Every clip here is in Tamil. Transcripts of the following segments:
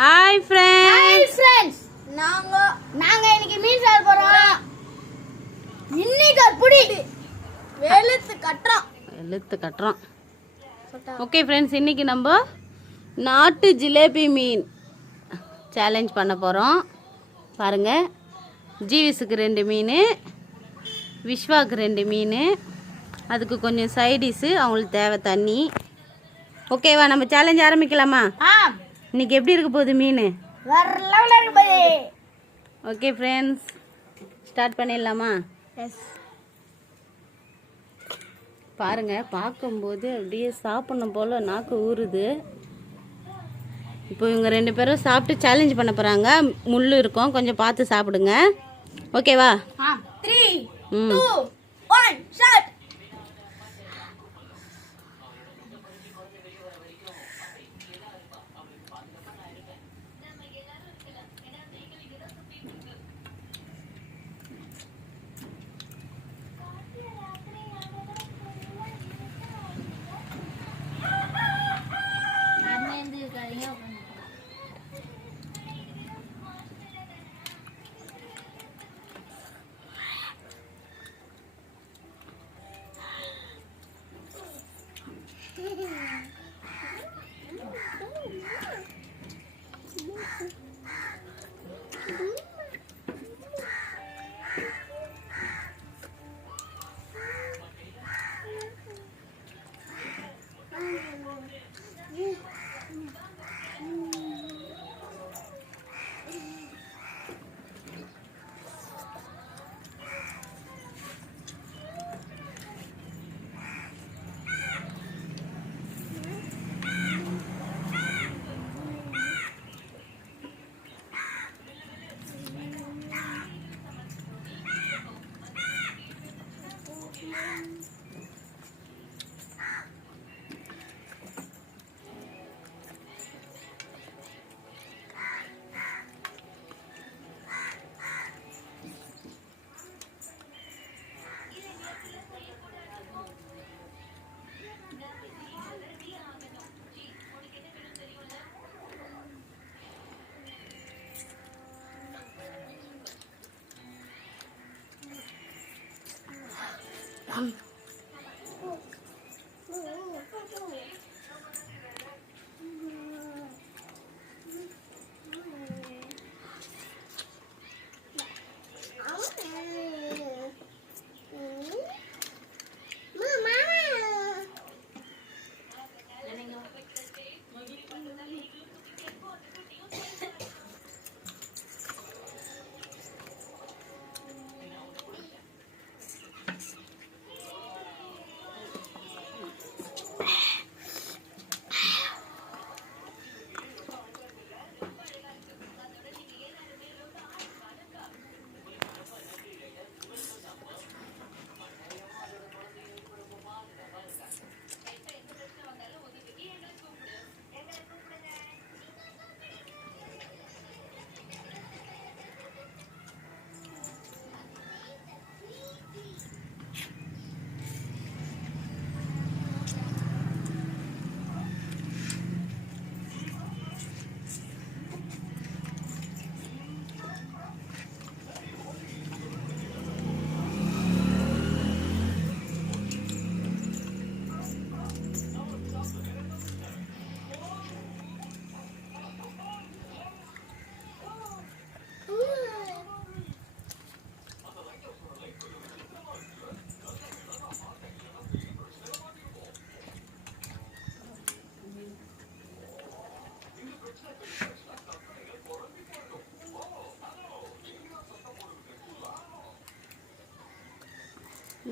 ஹாய் ஃப்ரெண்ட்ஸ், நாங்க இன்னைக்கு மீன் சாப்பிட போறோம். இன்னைக்கு புடி வெளுத்து கட்டுறோம். ஓகே ஃப்ரெண்ட்ஸ், இன்னைக்கு நம்ம நாட்டு ஜிலேபி மீன் சேலஞ்ச் பண்ண போகிறோம். பாருங்கள், ஜீவிஸுக்கு 2 மீன், விஸ்வாவுக்கு 2 மீன், அதுக்கு கொஞ்சம் சைடிஷு, அவங்களுக்கு தேவை தண்ணி. ஓகேவா, நம்ம சேலஞ்ச் ஆரம்பிக்கலாமா? இன்னைக்கு எப்படி இருக்க போகுது மீன்? ஓகே ஃப்ரெண்ட்ஸ், ஸ்டார்ட் பண்ணிடலாமா? பாருங்க, பார்க்கும்போது அப்படியே சாப்பிடணும் போல நாக்கு ஊறுது. இப்போ இவங்க 2 பேரும் சாப்பிட்டு சேலஞ்ச் பண்ண போகிறாங்க. முள் இருக்கும், கொஞ்சம் பார்த்து சாப்பிடுங்க. ஓகேவா? 3 2 1 ஸ்டார்ட்.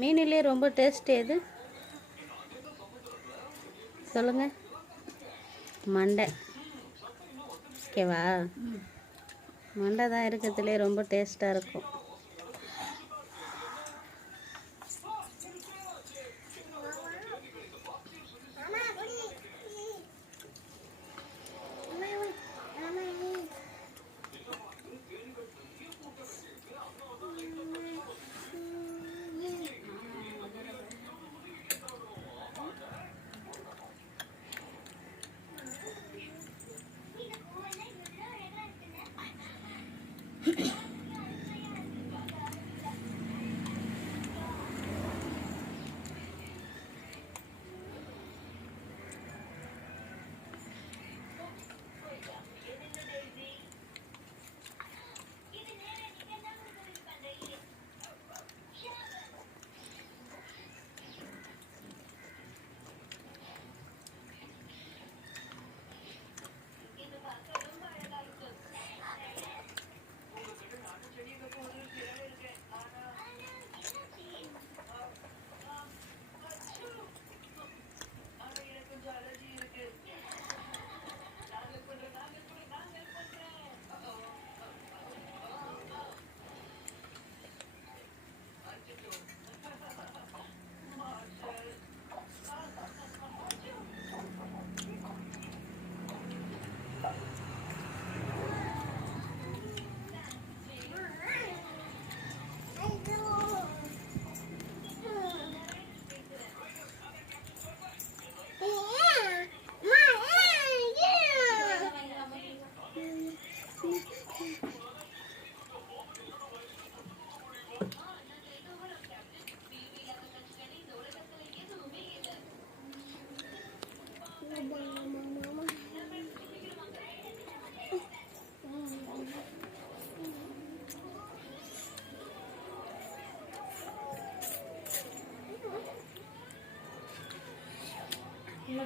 மீனிலே ரொம்ப டேஸ்ட் எது சொல்லுங்க? மண்டை. ஓகேவா? மண்டை தான் இருக்கிறதுலே ரொம்ப டேஸ்ட்டாக இருக்கும்.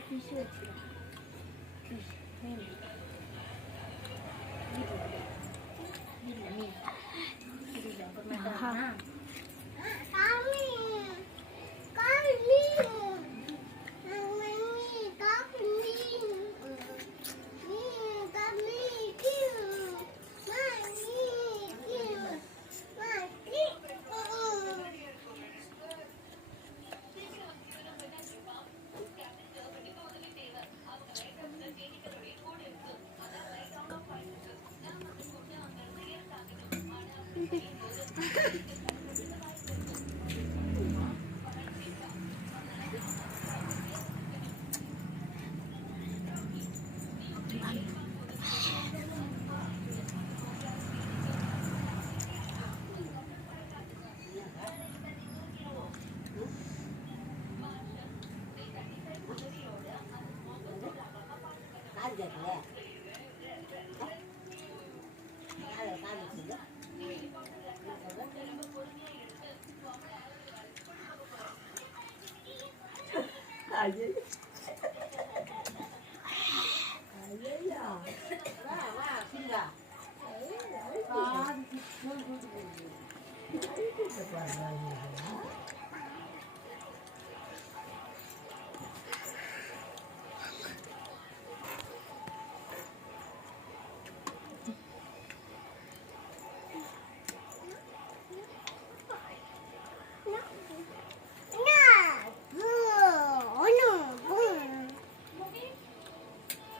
ஃபிஷ் வச்சுக்கிறேன்.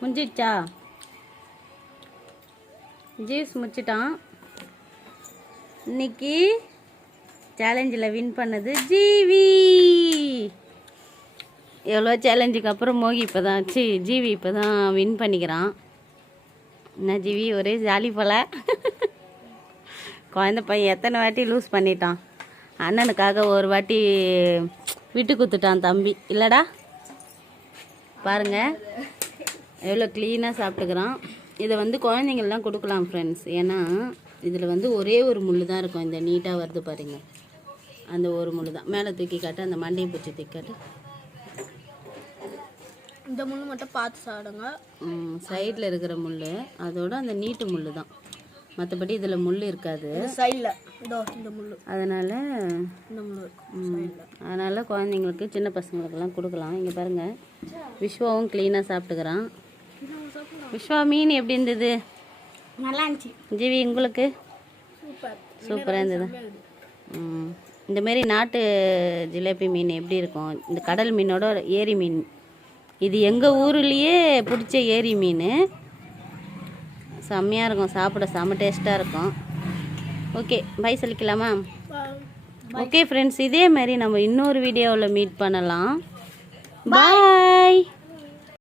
முடிஞ்சிடுச்சா? ஜூஸ் முடிச்சிட்டான். இன்னைக்கு சேலஞ்சில் வின் பண்ணது ஜீவி. எவ்வளோ சேலஞ்சுக்கு அப்புறம் மோகி இப்போ தான் ஜீவி இப்போ தான் வின் பண்ணிக்கிறான். என்ன ஜீவி ஒரே ஜாலி போல். குழந்த பையன் எத்தனை வாட்டி லூஸ் பண்ணிட்டான். அண்ணனுக்காக ஒரு வாட்டி விட்டு குத்துட்டான் தம்பி இல்லைடா. பாருங்கள் எவ்வளோ க்ளீனாக சாப்பிட்டுக்கிறான். இதை வந்து குழந்தைங்கள்லாம் கொடுக்கலாம் ஃப்ரெண்ட்ஸ். ஏன்னா இதில் வந்து ஒரே ஒரு முள் தான் இருக்கும். இந்த நீட்டாக வருது பாருங்க, அந்த ஒரு முள் தான். மேலே தூக்கி காட்டு, அந்த மண்டையை பிடிச்சி தூக்கி காட்டு. இந்த முள் மட்டும் பார்த்து சாப்பிடுங்க. சைடில் இருக்கிற முள் அதோட அந்த நீட்டு முள் தான். மற்றபடி இதில் முள் இருக்காது சைடில். இந்த முள் அதனால் இந்த முள் அதனால் குழந்தைங்களுக்கு சின்ன பசங்களுக்கெல்லாம் கொடுக்கலாம். இங்கே பாருங்கள் விஸ்வாவும் க்ளீனாக சாப்பிட்டுக்கிறான். விஸ்வா மீன் எப்படி இருந்தது? நல்லா இருந்துச்சு. ஜீவி உங்களுக்கு? சூப்பராக இருந்தது. இந்தமாரி நாட்டு ஜிலேபி மீன் எப்படி இருக்கும்? இந்த கடல் மீனோட ஏரி மீன். இது எங்கள் ஊர்லேயே பிடிச்ச ஏரி மீன். செம்மையாக இருக்கும், சாப்பிட செம்ம டேஸ்ட்டாக இருக்கும். ஓகே பை சொல்லிக்கலாமா? ஓகே ஃப்ரெண்ட்ஸ், இதே மாதிரி நம்ம இன்னொரு வீடியோவில் மீட் பண்ணலாம். பாய்.